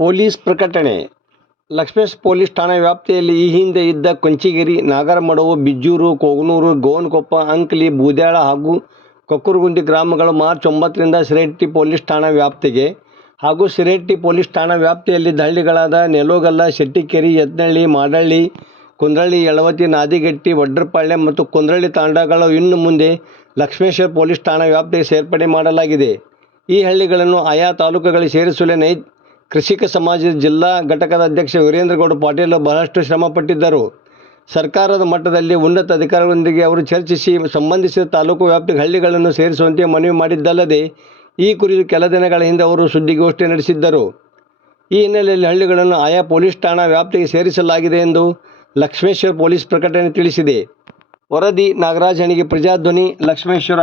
Police ಪ್ರಕಟಣೆ. Lakshmesh police ಠಾಣಾ ವ್ಯಾಪ್ತಿಯಲ್ಲಿ ಈ ಹಿಂದೆ ಇದ್ದ ಕೊಂಚಿಗೇರಿ, ನಾಗರಮಡವು, ಬಿಜ್ಜೂರು, ಕೋಗನೂರು, ಗೋವನಕೊಪ್ಪ, ಅಂಕಲಿ, ಬೂದ್ಯಾಳ ಹಾಗೂ ಕೊಕ್ಕರಗುಂದಿ ಗ್ರಾಮಗಳು ಮಾರ್ಚ್ 9ರಿಂದ ಶಿರಹಟ್ಟಿ ಪೊಲೀಸ್ ಠಾಣಾ ವ್ಯಾಪ್ತಿಗೆ ಹಾಗೂ ಶಿರಹಟ್ಟಿ ಪೊಲೀಸ್ ಠಾಣಾ ವ್ಯಾಪ್ತಿಯಲ್ಲಿದ್ದ ಹಳ್ಳಿಗಳಾದ ನೆಲೋಗಲ್ಲ, ಶೆಟ್ಟಿಕೆರೆ, ಯತ್ನಹಳ್ಳಿ, ಮಾಡಹಳ್ಳಿ, ಕುಂದ್ರಳ್ಳಿ, ಯಳವತಿ, ನಾದಿಗಟ್ಟಿ, ವಡ್ರಪಾಳ್ಯ ಮತ್ತು ಕುಂದ್ರಳ್ಳಿ ತಾಂಡಾಗಳು ಇನ್ನು ಮುಂದೆ ಲಕ್ಷ್ಮೇಶ್ವರ ಪೊಲೀಸ್ ಠಾಣಾ ವ್ಯಾಪ್ತಿಗೆ ಸೇರ್ಪಡೆ ಮಾಡಲಾಗಿದೆ. ಈ ಹಳ್ಳಿಗಳನ್ನು ಆಯಾ ತಾಲೂಕುಗಳಿಗೆ ಸೇರಿಸಲು ಕೃಷಿಕ ಸಮಾಜದ ಜಿಲ್ಲಾ ಘಟಕದ ಅಧ್ಯಕ್ಷ ವೀರೇಂದ್ರಗೌಡ ಪಾಟೀಲ್ ಬಹಳಷ್ಟು ಶ್ರಮಪಟ್ಟಿದ್ದರು. ಸರ್ಕಾರದ ಮಟ್ಟದಲ್ಲಿ ಉನ್ನತ ಅಧಿಕಾರಿಗಳೊಂದಿಗೆ ಅವರು ಚರ್ಚಿಸಿ ಸಂಬಂಧಿಸಿದ ತಾಲೂಕು ವ್ಯಾಪ್ತಿಗೆ ಹಳ್ಳಿಗಳನ್ನು ಸೇರಿಸುವಂತೆ ಮನವಿ ಮಾಡಿದ್ದಲ್ಲದೆ, ಈ ಕುರಿತು ಕೆಲ ದಿನಗಳ ಹಿಂದೆ ಅವರು ಸುದ್ದಿಗೋಷ್ಠಿ ನಡೆಸಿದ್ದರು. ಈ ಹಿನ್ನೆಲೆಯಲ್ಲಿ ಹಳ್ಳಿಗಳನ್ನು ಆಯಾ ಪೊಲೀಸ್ ಠಾಣಾ ವ್ಯಾಪ್ತಿಗೆ ಸೇರಿಸಲಾಗಿದೆ ಎಂದು ಲಕ್ಷ್ಮೇಶ್ವರ ಪೊಲೀಸ್ ಪ್ರಕಟಣೆ ತಿಳಿಸಿದೆ. ವರದಿ: ನಾಗರಾಜ ಹಣಿಗೆ, ಪ್ರಜಾಧ್ವನಿ, ಲಕ್ಷ್ಮೇಶ್ವರ.